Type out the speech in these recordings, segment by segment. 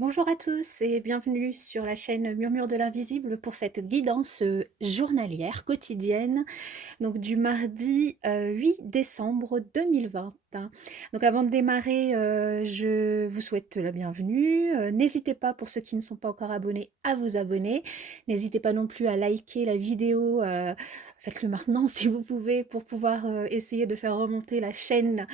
Bonjour à tous et bienvenue sur la chaîne Murmure de l'Invisible pour cette guidance journalière quotidienne, donc du mardi 8 décembre 2020. Donc avant de démarrer, je vous souhaite la bienvenue. N'hésitez pas, pour ceux qui ne sont pas encore abonnés, à vous abonner. N'hésitez pas non plus à liker la vidéo. Faites-le maintenant si vous pouvez pour pouvoir essayer de faire remonter la chaîne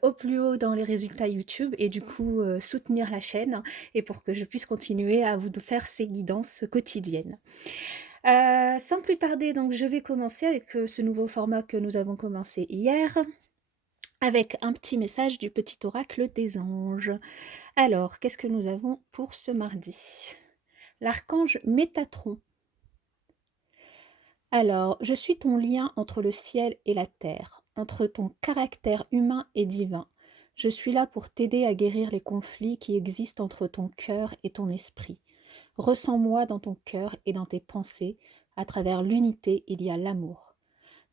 au plus haut dans les résultats YouTube et du coup soutenir la chaîne et pour que je puisse continuer à vous faire ces guidances quotidiennes. Sans plus tarder, donc je vais commencer avec ce nouveau format que nous avons commencé hier, avec un petit message du petit oracle des anges. Alors, qu'est-ce que nous avons pour ce mardi? L'archange Métatron. Alors, je suis ton lien entre le ciel et la terre, entre ton caractère humain et divin. Je suis là pour t'aider à guérir les conflits qui existent entre ton cœur et ton esprit. Ressens-moi dans ton cœur et dans tes pensées. À travers l'unité, il y a l'amour.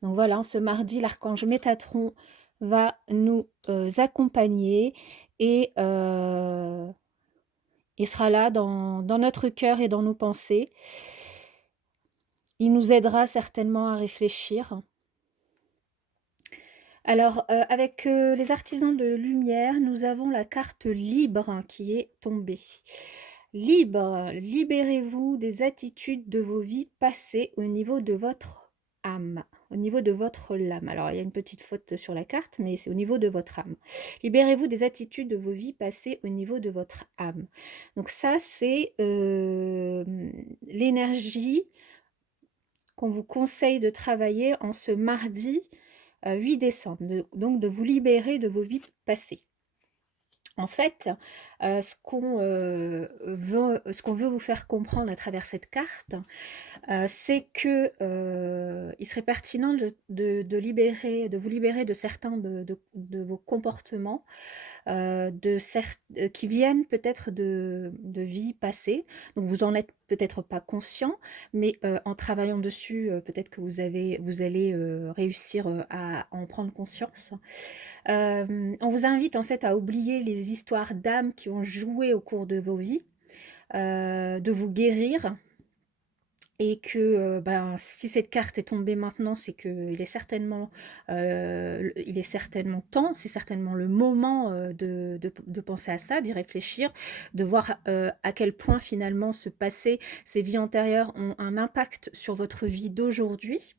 Donc voilà, ce mardi, l'archange Métatron va nous accompagner et il sera là dans notre cœur et dans nos pensées. Il nous aidera certainement à réfléchir. Alors, avec les artisans de lumière, nous avons la carte libre qui est tombée. Libre, libérez-vous des attitudes de vos vies passées au niveau de votre âme, au niveau de votre lame. Alors, il y a une petite faute sur la carte, mais c'est au niveau de votre âme. Libérez-vous des attitudes de vos vies passées au niveau de votre âme. Donc ça, c'est l'énergie qu'on vous conseille de travailler en ce mardi 8 décembre, donc de vous libérer de vos vies passées. En fait, ce qu'on veut vous faire comprendre à travers cette carte, c'est que, il serait pertinent de vous libérer de certains de vos comportements, qui viennent peut-être de vies passées. Donc vous en êtes peut-être pas conscient, mais en travaillant dessus, peut-être que vous allez réussir à en prendre conscience. On vous invite en fait à oublier les histoires d'âmes qui ont joué au cours de vos vies, de vous guérir et que, ben, si cette carte est tombée maintenant, c'est qu'il est certainement temps, c'est certainement le moment, de penser à ça, d'y réfléchir, de voir, à quel point finalement ce passé, ces vies antérieures ont un impact sur votre vie d'aujourd'hui.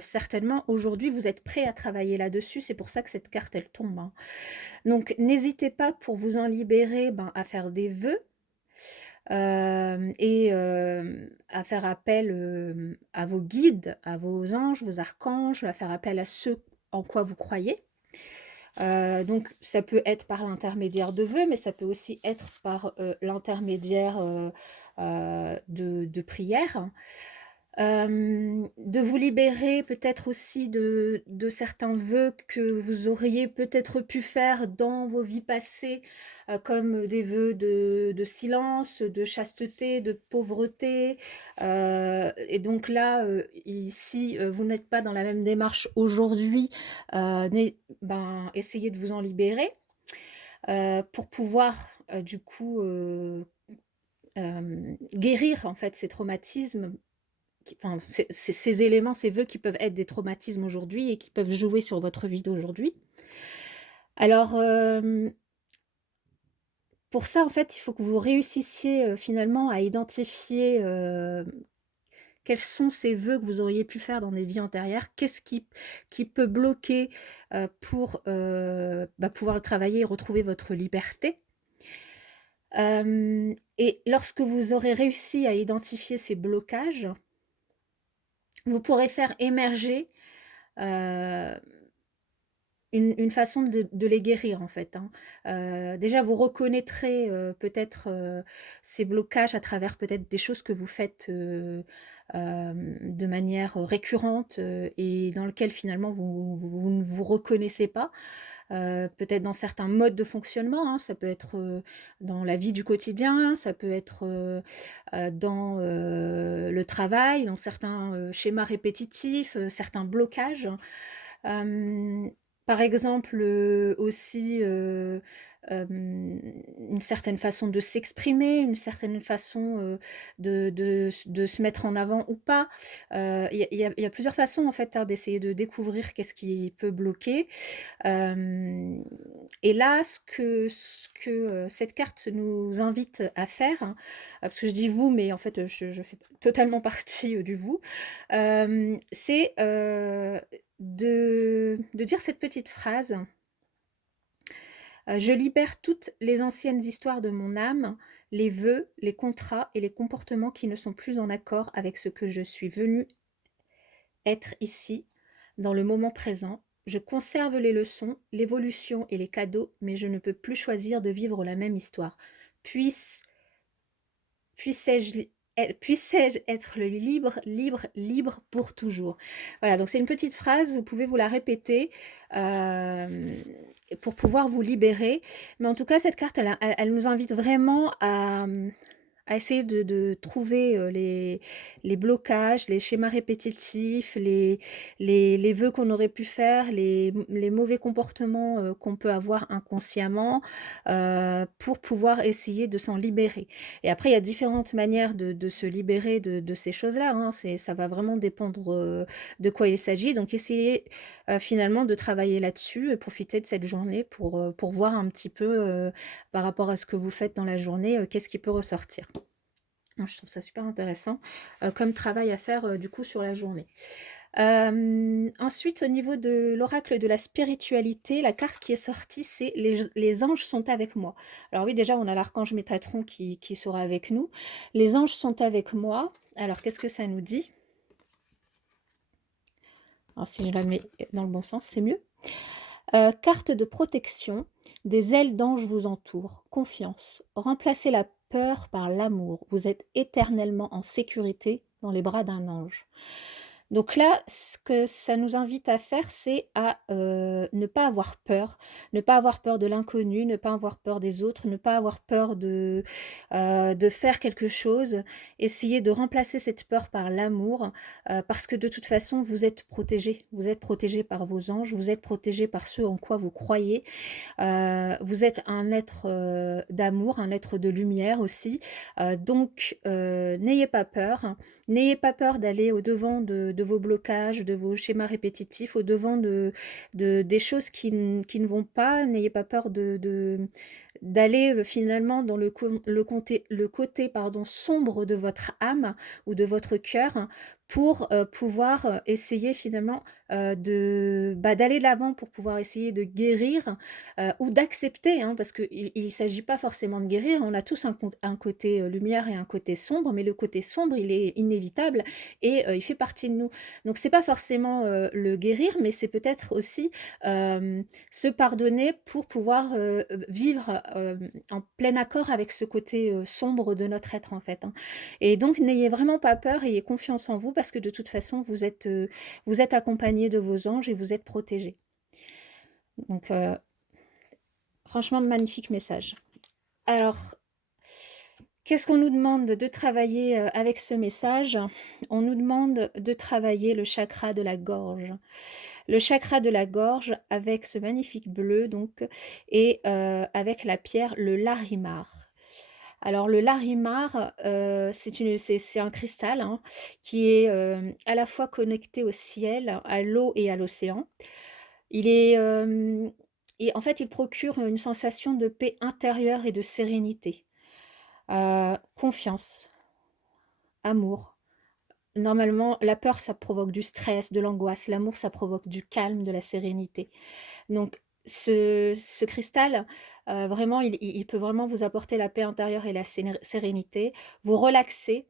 Certainement aujourd'hui vous êtes prêt à travailler là-dessus, c'est pour ça que cette carte elle tombe, hein. Donc n'hésitez pas pour vous en libérer, ben, à faire des vœux, à faire appel, à vos guides, à vos anges, vos archanges, à faire appel à ceux en quoi vous croyez. Donc ça peut être par l'intermédiaire de vœux, mais ça peut aussi être par, l'intermédiaire, de prières. De vous libérer peut-être aussi de certains vœux que vous auriez peut-être pu faire dans vos vies passées, comme des vœux de silence, de chasteté, de pauvreté. Et donc là, si vous n'êtes pas dans la même démarche aujourd'hui, essayez de vous en libérer, pour pouvoir, du coup, guérir en fait ces traumatismes enfin, ces éléments, ces vœux qui peuvent être des traumatismes aujourd'hui et qui peuvent jouer sur votre vie d'aujourd'hui. Alors, pour ça, en fait, il faut que vous réussissiez, finalement à identifier, quels sont ces vœux que vous auriez pu faire dans des vies antérieures. Qu'est-ce qui peut bloquer, pour, pouvoir le travailler et retrouver votre liberté? Et lorsque vous aurez réussi à identifier ces blocages, vous pourrez faire émerger, heu une façon de les guérir en fait, hein. Déjà vous reconnaîtrez, peut-être, ces blocages à travers peut-être des choses que vous faites, de manière récurrente, et dans lequel finalement vous ne vous reconnaissez pas. Peut-être dans certains modes de fonctionnement, hein, ça peut être, dans la vie du quotidien, ça peut être, dans, le travail, dans certains, schémas répétitifs, certains blocages. Hem Par exemple, aussi, une certaine façon de s'exprimer, une certaine façon, de se mettre en avant ou pas. Il y a plusieurs façons, en fait, hein, d'essayer de découvrir qu'est-ce qui peut bloquer. Hem et là, ce que cette carte nous invite à faire, parce que je dis «vous», mais en fait, je fais totalement partie, du «vous», c'est, de dire cette petite phrase, «Je libère toutes les anciennes histoires de mon âme, les vœux, les contrats et les comportements qui ne sont plus en accord avec ce que je suis venu être ici, dans le moment présent. Je conserve les leçons, l'évolution et les cadeaux, mais je ne peux plus choisir de vivre la même histoire. Puisse Puissais-je li puissais-je être le libre, libre, libre pour toujours. Voilà, donc c'est une petite phrase, vous pouvez vous la répéter, hem, pour pouvoir vous libérer. Mais en tout cas, cette carte, elle nous invite vraiment à essayer de trouver, les blocages, les schémas répétitifs, les vœux qu'on aurait pu faire, les mauvais comportements, qu'on peut avoir inconsciemment, pour pouvoir essayer de s'en libérer. Et après, il y a différentes manières de se libérer de ces choses-là, hein. Ça va vraiment dépendre, de quoi il s'agit. Donc essayez, finalement de travailler là-dessus et profiter de cette journée pour voir un petit peu, par rapport à ce que vous faites dans la journée, qu'est-ce qui peut ressortir. Moi, je trouve ça super intéressant, comme travail à faire, du coup, sur la journée. Ensuite, au niveau de l'oracle de la spiritualité, la carte qui est sortie, c'est les anges sont avec moi. Alors oui, déjà, on a l'archange Métatron qui sera avec nous. Les anges sont avec moi. Alors, qu'est-ce que ça nous dit? Alors, si je la mets dans le bon sens, c'est mieux. Carte de protection, des ailes d'ange vous entourent. Confiance. Remplacez la peur par l'amour. Vous êtes éternellement en sécurité dans les bras d'un ange. Donc là, ce que ça nous invite à faire, c'est à, ne pas avoir peur. Ne pas avoir peur de l'inconnu, ne pas avoir peur des autres, ne pas avoir peur de faire quelque chose. Essayer de remplacer cette peur par l'amour, parce que de toute façon, vous êtes protégés. Vous êtes protégés par vos anges, vous êtes protégés par ceux en quoi vous croyez. Vous êtes un être, d'amour, un être de lumière aussi, donc n'ayez pas peur. N'ayez pas peur d'aller au-devant de vos blocages, de vos schémas répétitifs, au-devant des choses qui ne vont pas. N'ayez pas peur d'aller, finalement dans le côté, pardon, sombre de votre âme ou de votre cœur pour, pouvoir, essayer finalement, d'aller de l'avant pour pouvoir essayer de guérir, ou d'accepter, hein, parce qu'il s'agit pas forcément de guérir. On a tous un côté, lumière et un côté sombre, mais le côté sombre, il est inévitable et il fait partie de nous. Donc c'est pas forcément, le guérir, mais c'est peut-être aussi, se pardonner pour pouvoir, vivre, en plein accord avec ce côté, sombre de notre être, en fait, hein. Et donc n'ayez vraiment pas peur, ayez confiance en vous parce que de toute façon vous êtes accompagnés de vos anges et vous êtes protégés. Donc franchement, magnifique message. Alors, qu'est-ce qu'on nous demande de travailler, avec ce message? On nous demande de travailler le chakra de la gorge. Le chakra de la gorge avec ce magnifique bleu donc et avec la pierre, le larimar. Alors le larimar, c'est un cristal, hein, qui est, à la fois connecté au ciel, à l'eau et à l'océan. Il est, et en fait, il procure une sensation de paix intérieure et de sérénité. Confiance, amour. Normalement, la peur, ça provoque du stress, de l'angoisse. L'amour, ça provoque du calme, de la sérénité. Donc ce cristal, vraiment, il peut vraiment vous apporter la paix intérieure et la sérénité, vous relaxer.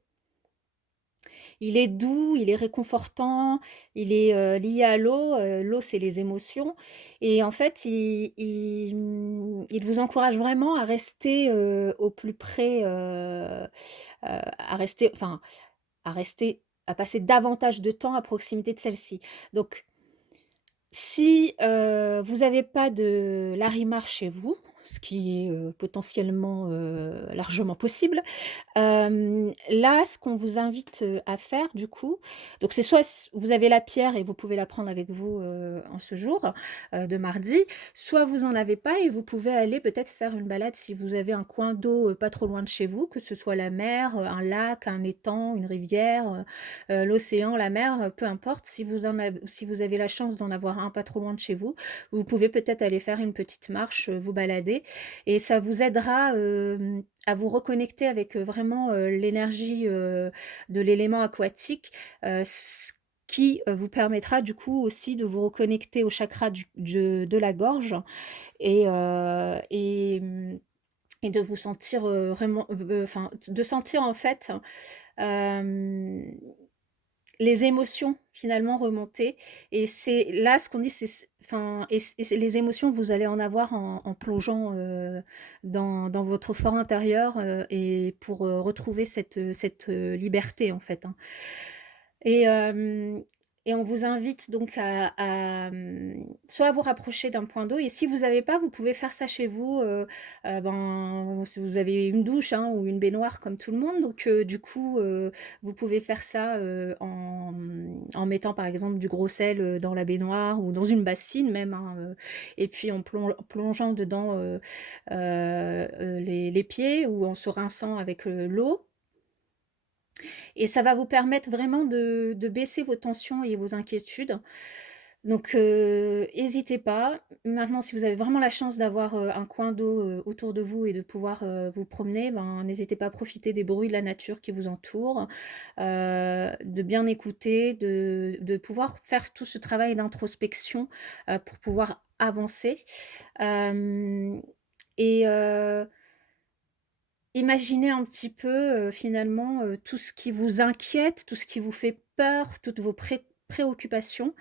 Il est doux, il est réconfortant, il est, lié à l'eau. L'eau, c'est les émotions et en fait, il vous encourage vraiment à rester, au plus près, à rester enfin, à passer davantage de temps à proximité de celle-ci. Donc si, vous n'avez pas de larimar chez vous, ce qui est, potentiellement, largement possible. Là, ce qu'on vous invite, à faire du coup, donc c'est soit vous avez la pierre et vous pouvez la prendre avec vous, en ce jour, de mardi, soit vous en avez pas et vous pouvez aller peut-être faire une balade si vous avez un coin d'eau, pas trop loin de chez vous, que ce soit la mer, un lac, un étang, une rivière, l'océan, la mer, peu importe. Si vous avez la chance d'en avoir un pas trop loin de chez vous, vous pouvez peut-être aller faire une petite marche, vous balader et ça vous aidera, à vous reconnecter avec, vraiment, l'énergie, de l'élément aquatique, ce qui, vous permettra du coup aussi de vous reconnecter au chakra de la gorge et et de vous sentir, vraiment enfin, de sentir en fait, hem les émotions finalement remonter et c'est là ce qu'on dit c'est enfin et c'est les émotions vous allez en avoir en plongeant, dans votre fort intérieur, et pour, retrouver cette liberté en fait, hein. Et hem et on vous invite donc soit à vous rapprocher d'un point d'eau et si vous avez pas, vous pouvez faire ça chez vous, ben, si vous avez une douche, hein, ou une baignoire comme tout le monde donc du coup, vous pouvez faire ça, en mettant par exemple du gros sel, dans la baignoire ou dans une bassine même, hein, et puis en plongeant dedans, les pieds ou en se rinçant avec, l'eau et ça va vous permettre vraiment de baisser vos tensions et vos inquiétudes. Donc hésitez pas. Maintenant, si vous avez vraiment la chance d'avoir, un coin d'eau, autour de vous et de pouvoir, vous promener, ben, n'hésitez pas à profiter des bruits de la nature qui vous entoure, de bien écouter, de pouvoir faire tout ce travail d'introspection, pour pouvoir avancer. Hem et Imaginez un petit peu, finalement, tout ce qui vous inquiète, tout ce qui vous fait peur, toutes vos préoccupations,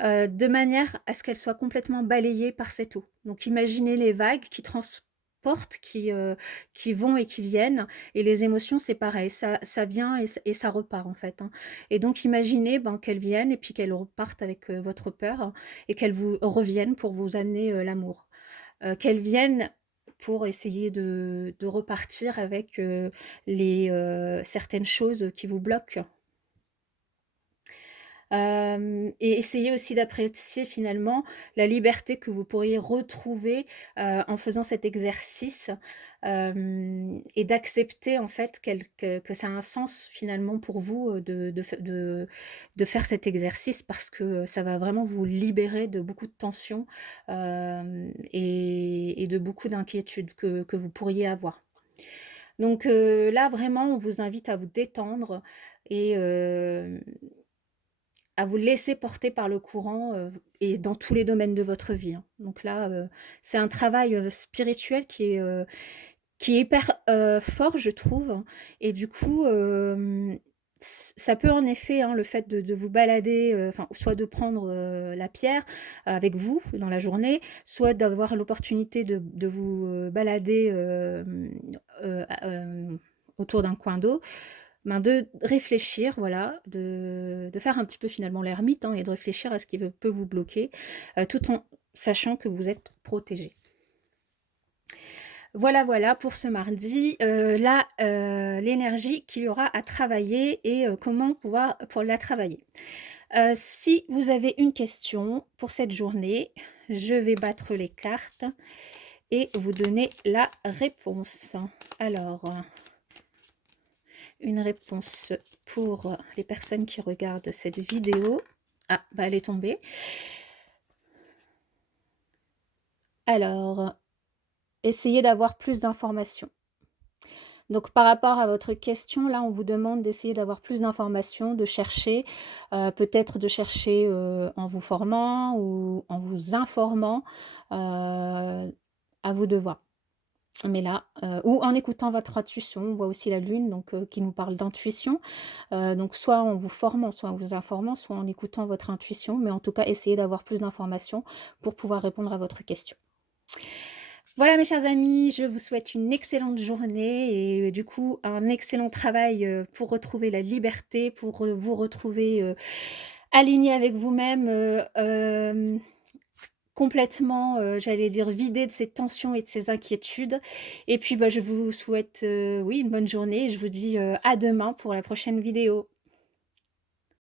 de manière à ce qu'elles soient complètement balayées par cette eau. Donc imaginez les vagues qui transportent, qui vont et qui viennent et les émotions, c'est pareil, ça vient et ça repart, en fait, hein. Et donc imaginez, ben, qu'elles viennent et puis qu'elles repartent avec, votre peur hein, et qu'elles vous reviennent pour vous amener, l'amour. Qu'elles viennent pour essayer de repartir avec, certaines choses qui vous bloquent. Et essayez aussi d'apprécier finalement la liberté que vous pourriez retrouver, en faisant cet exercice, et d'accepter en fait que ça a un sens finalement pour vous, de faire cet exercice parce que, ça va vraiment vous libérer de beaucoup de tensions, et de beaucoup d'inquiétudes que vous pourriez avoir. Donc, là vraiment on vous invite à vous détendre et à vous laisser porter par le courant, et dans tous les domaines de votre vie, hein. Donc là, c'est un travail, spirituel qui est hyper, fort je trouve et du coup, ça peut en effet, hein, le fait de vous balader, enfin soit de prendre, la pierre avec vous dans la journée, soit d'avoir l'opportunité de vous, balader, autour d'un coin d'eau, ben, de réfléchir, voilà, de faire un petit peu finalement l'ermite, hein, et de réfléchir à ce qui peut vous bloquer, tout en sachant que vous êtes protégé. Voilà, voilà pour ce mardi, là, l'énergie qu'il y aura à travailler et comment pouvoir pour la travailler. Si vous avez une question pour cette journée, je vais battre les cartes et vous donner la réponse. Alors, une réponse pour les personnes qui regardent cette vidéo. Ah, bah, elle est tombée. Alors, essayez d'avoir plus d'informations. Donc par rapport à votre question, là, on vous demande d'essayer d'avoir plus d'informations, de chercher, peut-être de chercher, en vous formant ou en vous informant, à vous de voir. Mais là, ou en écoutant votre intuition, on voit aussi la lune donc qui nous parle d'intuition, donc soit en vous formant, soit en vous informant, soit en écoutant votre intuition, mais en tout cas, essayez d'avoir plus d'informations pour pouvoir répondre à votre question. Voilà mes chers amis, je vous souhaite une excellente journée et du coup un excellent travail, pour retrouver la liberté, pour, vous retrouver, aligné avec vous-même, complètement, j'allais dire vidé de ses tensions et de ses inquiétudes et puis, bah, je vous souhaite, oui, une bonne journée et je vous dis, à demain pour la prochaine vidéo.